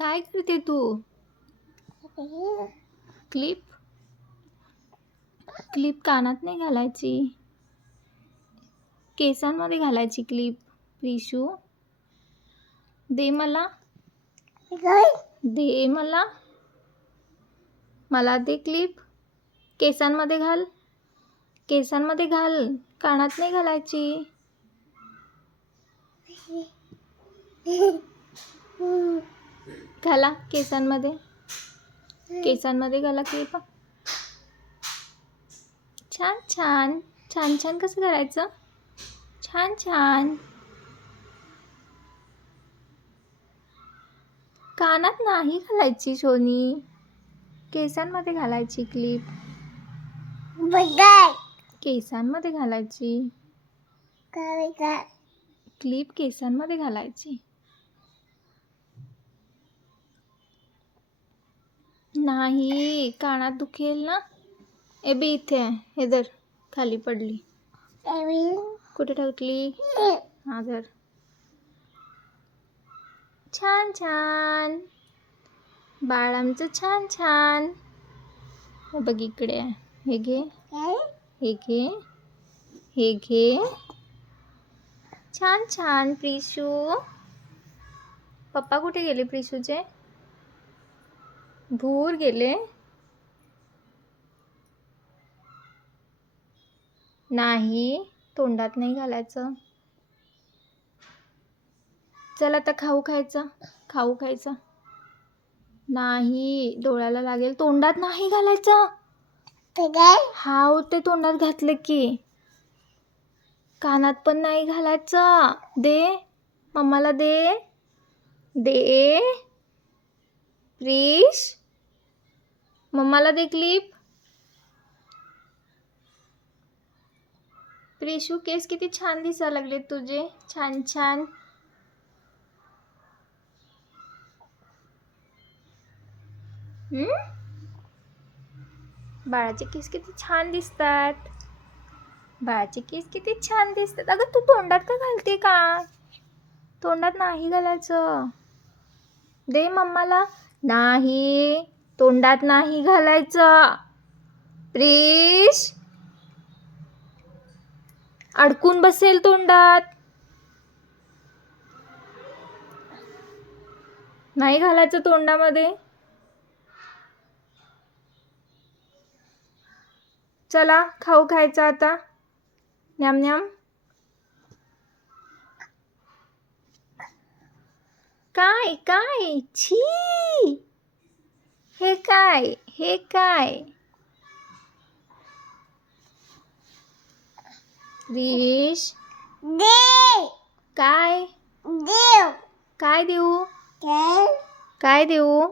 काय करते तू? Clip clip कानात नाही घालायची, केसांमध्ये घालायची क्लिप. प्रिशू दे मला, दे मला, मला दे क्लिप. केसांमध्ये घाल, केसांमध्ये घाल, कानात नाही घालायची. घाला केसांमध्ये, केसांमध्ये घाला क्लिप. छान छान छान छान. कसं करायचं? छान छान. कानात नाही घालायची सोनी, केसांमध्ये घालायची क्लिप. केसांमध्ये घालायची क्लिप, केसांमध्ये घालायची. नाही, कानात दुखेल ना. ए बी इथे आहे, हे धर. खाली पडली. कुठे टाकली? हा धर. छान छान बाळ आमचं, छान छान. हे बघ इकडे आहे, हे घे, हे घे, हे घे. छान छान प्रिशू. पप्पा कुठे गेले प्रिशूचे? दूर गेले. नाही, तोंडात नाही घालायचं. चल आता खाऊ खायचा, खाऊ खायचा. नाही, डोळ्याला लागेल. तोंडात नाही घालायचं. हाव, ते तोंडात घातलं की. कानात पण नाही घालायचं. दे मम्माला, दे दे. प्रिश, मम्माला दे क्लिप. प्रिशू, केस किती छान दिसायला लागले तुझे, छान छान. बाळाचे केस किती छान दिसतात. बाळाचे केस किती छान दिसतात. अगं तू तोंडात का घालते का? तोंडात नाही घालायचं. दे मम्माला. नाही, तोंडात नाही घालायचं. प्रिश, अडकून बसेल तोंडात. नाही घालायचं तोंडामध्ये. चला खाऊ खायचा आता. न्याम न्याम. काय काय? छी, हे काय, हे काय? प्रिश, काय काय देऊ? काय देऊ?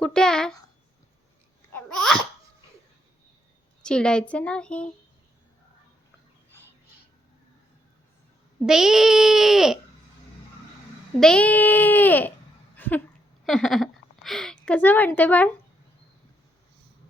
कुठे आहे? चिडायचं नाही. दे दे. कसं म्हणते बाळ?